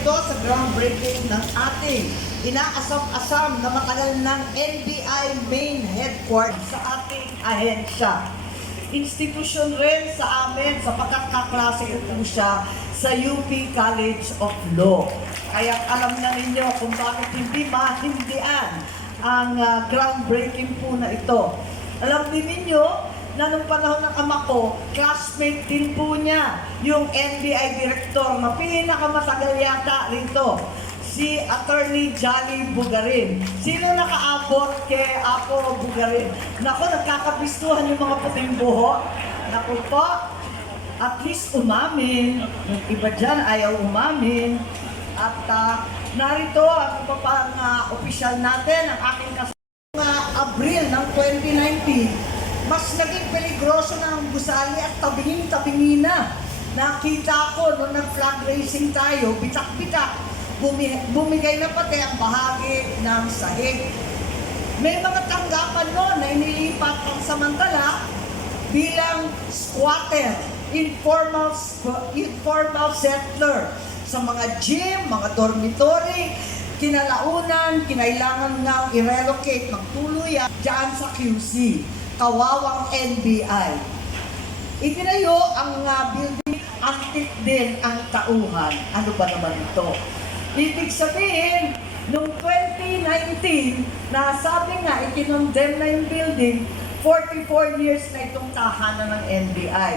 ito sa groundbreaking ng ating inaasam-asam na matagal ng NBI main headquarters sa ating ahensya. Institusyon rin sa amin sa pagkakaklase ito siya sa UP College of Law. Kaya alam na ninyo kung bakit hindi mahindian ang ah, groundbreaking po na ito. Alam din ninyo na nung panahon ng ama ko, classmate din po niya, yung NBI director na pinakamatagal yata rito, si Attorney Johnny Bugarin. Sino nakaabot kay Apo Bugarin? Nako, nagkakabistuhan yung mga puting buho. Nako po, at least umamin. Yung iba dyan ayaw umamin. At ah, narito ang iba pang ah, opisyal natin, ang aking kas mga Abril ng 2019, mas naging peligroso na ang gusali at tabingin-tabingin na. Nakita ko nung nag-flag racing tayo, bitak-bitak, bumi- bumigay na pati ang bahagi ng sahig. May mga tanggapan noon na inilipat ang samantala bilang squatter, informal, informal settler sa mga gym, mga dormitory, kinalaunan, kinailangan nga i-relocate ng tuluyan dyan sa QC, kawawang NBI. Itinayo ang uh, building, antik din ang tauhan. Ano ba naman ito? Ibig sabihin, noong 2019, na sabi nga, ikinondemn na yung building, 44 years na itong tahanan ng NBI.